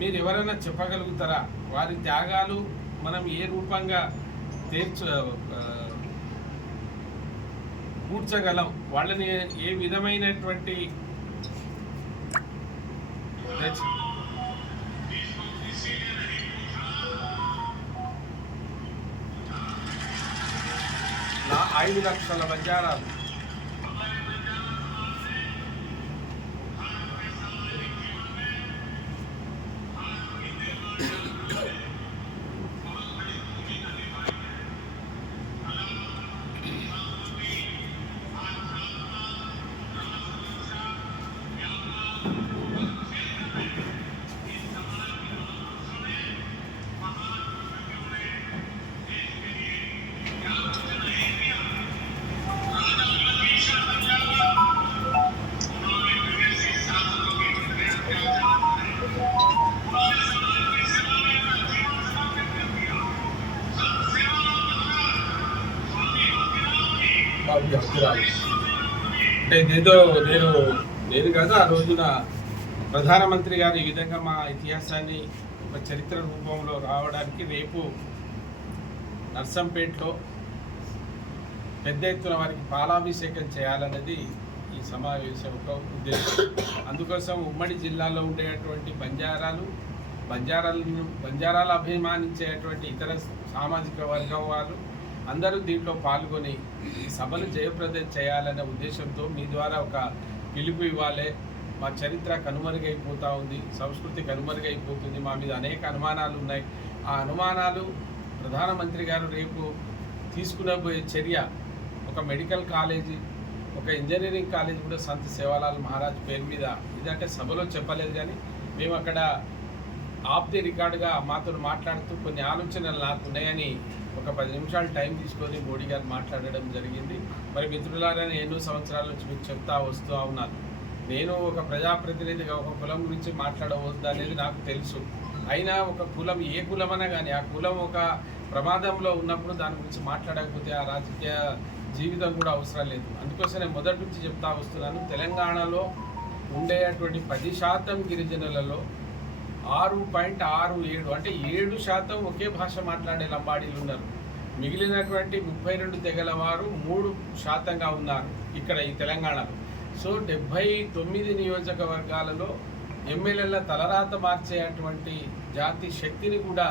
మీరు ఎవరైనా చెప్పగలుగుతారా? వారి త్యాగాలు మనం ఏ రూపంగా తీర్చ కూర్చగలం? వాళ్ళని ఏ విధమైనటువంటి నా ఐదు లక్షల బంజారాలు. బాబు అబ్దురాలు అంటే ఏదో నేను నేను కాదు ఆ రోజున ప్రధానమంత్రి గారు ఈ విధంగా మా ఇతిహాసాన్ని ఒక చరిత్ర రూపంలో రావడానికి రేపు నర్సంపేటలో పెద్ద ఎత్తున వారికి పాలాభిషేకం చేయాలన్నది ఈ సమావేశం ఒక ఉద్దేశం. అందుకోసం ఉమ్మడి జిల్లాలో ఉండేటువంటి బంజారాలు బంజారాలను బంజారాలు అభిమానించేటువంటి ఇతర సామాజిక వర్గం వారు అందరూ దీంట్లో పాల్గొని ఈ సభను జయప్రదం చేయాలనే ఉద్దేశంతో మీ ద్వారా ఒక పిలుపు ఇవ్వాలి. మా చరిత్ర కనుమరుగైపోతూ ఉంది సంస్కృతి కనుమరుగైపోతుంది మా మీద అనేక అనుమానాలు ఉన్నాయి. ఆ అనుమానాలు ప్రధానమంత్రి గారు రేపు తీసుకునబోయే చర్య ఒక మెడికల్ కాలేజీ ఒక ఇంజనీరింగ్ కాలేజ్ కూడా సంత సేవాలాల్ మహారాజ్ పేరు మీద. ఇదంటే సభలో చెప్పలేదు కానీ మేము అక్కడ ఆఫ్ ది రికార్డుగా మాతో మాట్లాడుతూ కొన్ని ఆలోచనలు నాకు ఉన్నాయని ఒక పది నిమిషాలు టైం తీసుకొని మోడీ గారు మాట్లాడడం జరిగింది. మరి మిత్రులారా ఎన్నో సంవత్సరాల నుంచి మీకు చెప్తా వస్తూ ఉన్నాను. నేను ఒక ప్రజాప్రతినిధిగా ఒక కులం గురించి మాట్లాడవద్దు అనేది నాకు తెలుసు. అయినా ఒక కులం ఏ కులమన్నా కానీ ఆ కులం ఒక ప్రమాదంలో ఉన్నప్పుడు దాని గురించి మాట్లాడకపోతే ఆ రాజకీయ జీవితం కూడా అవసరం లేదు. అందుకోసం నేను మొదటి నుంచి చెప్తా వస్తున్నాను. తెలంగాణలో ఉండేటువంటి పది శాతం గిరిజనులలో ఆరు పాయింట్ ఆరు ఏడు అంటే ఏడు శాతం ఒకే భాష మాట్లాడే లంబాడీలు ఉన్నారు. మిగిలినటువంటి ముప్పై రెండు తెగల వారు మూడు శాతంగా ఉన్నారు ఇక్కడ ఈ తెలంగాణలో. సో డెబ్భై తొమ్మిది నియోజకవర్గాలలో ఎమ్మెల్యేల తలరాత మార్చేటువంటి జాతి శక్తిని కూడా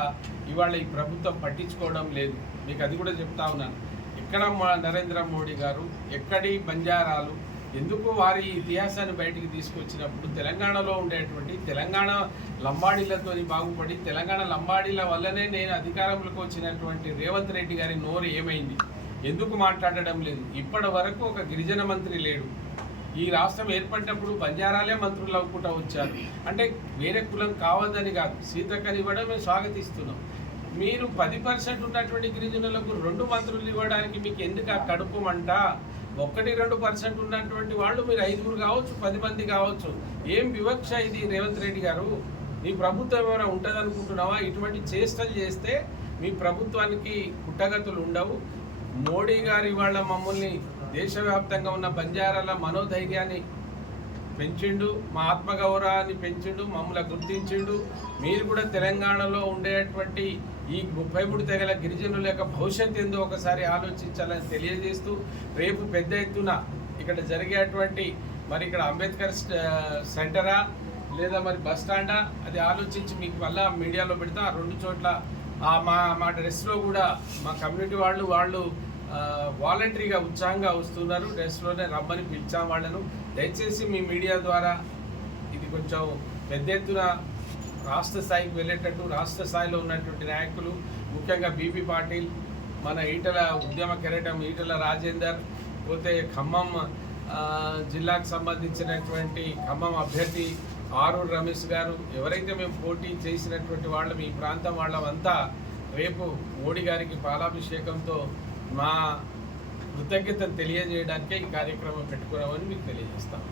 ఇవాళ ఈ ప్రభుత్వం పట్టించుకోవడం లేదు. మీకు అది కూడా చెప్తా ఉన్నాను. ఎక్కడ మా నరేంద్ర మోడీ గారు ఎక్కడి బంజారాలు ఎందుకు వారి ఇతిహాసాన్ని బయటికి తీసుకొచ్చినప్పుడు తెలంగాణలో ఉండేటువంటి తెలంగాణ లంబాడీలతో బాగుపడి తెలంగాణ లంబాడీల వల్లనే నేను అధికారంలోకి వచ్చినటువంటి రేవంత్ రెడ్డి గారి నోరు ఏమైంది? ఎందుకు మాట్లాడడం లేదు? ఇప్పటి వరకు ఒక గిరిజన మంత్రి లేడు. ఈ రాష్ట్రం ఏర్పడినప్పుడు బంజారాలే మంత్రులు అవ్వకుండా వచ్చారు. అంటే వేరే కులం కావద్దని కాదు. సీతక్కని ఇవ్వడం మేము స్వాగతిస్తున్నాం. మీరు పది పర్సెంట్ ఉన్నటువంటి గిరిజనులకు రెండు మంత్రులు ఇవ్వడానికి మీకు ఎందుకు ఆ కడుపు మంట? ఒకటి రెండు పర్సెంట్ ఉన్నటువంటి వాళ్ళు మీరు ఐదుగురు కావచ్చు పది మంది కావచ్చు ఏం వివక్ష ఇది రేవంత్ రెడ్డి గారు? మీ ప్రభుత్వం ఏమైనా ఉంటుంది అనుకుంటున్నావా ఇటువంటి చేష్టలు చేస్తే మీ ప్రభుత్వానికి పుట్టగతులు ఉండవు. మోడీ గారు ఇవాళ మమ్మల్ని దేశవ్యాప్తంగా ఉన్న బంజారాల మనోధైర్యాన్ని పెంచిండు మా ఆత్మగౌరవాన్ని పెంచిండు మమ్మల్ని గుర్తించిండు. మీరు కూడా తెలంగాణలో ఉండేటువంటి ఈ ముప్పై మూడు తెగల గిరిజనుల యొక్క భవిష్యత్తు ఏందో ఒకసారి ఆలోచించాలని తెలియజేస్తూ రేపు పెద్ద ఎత్తున ఇక్కడ జరిగేటువంటి మరి ఇక్కడ అంబేద్కర్ సెంటరా లేదా మరి బస్ స్టాండా అది ఆలోచించి మీకు మళ్ళా మీడియాలో పెడతా. రెండు చోట్ల ఆ మా మా డ్రెస్లో కూడా మా కమ్యూనిటీ వాళ్ళు వాళ్ళు వాలంటరీగా ఉత్సాహంగా వస్తున్నారు. డ్రెస్లోనే రమ్మని పిలిచాం వాళ్ళను. దయచేసి మీ మీడియా ద్వారా ఇది కొంచెం పెద్ద ఎత్తున రాష్ట్ర స్థాయికి వెళ్ళేటట్టు రాష్ట్ర స్థాయిలో ఉన్నటువంటి నాయకులు ముఖ్యంగా బీపీ పాటిల్ మన ఈటల ఉద్యమ కెరటం ఈటల రాజేందర్ పోతే ఖమ్మం జిల్లాకు సంబంధించినటువంటి ఖమ్మం అభ్యర్థి ఆరూరు రమేష్ గారు. ఎవరైతే మేము పోటీ చేసినటువంటి వాళ్ళం ఈ ప్రాంతం వాళ్ళమంతా రేపు మోడీ గారికి పాలాభిషేకంతో మా కృతజ్ఞతను తెలియజేయడానికే ఈ కార్యక్రమం పెట్టుకున్నామని మీకు తెలియజేస్తాం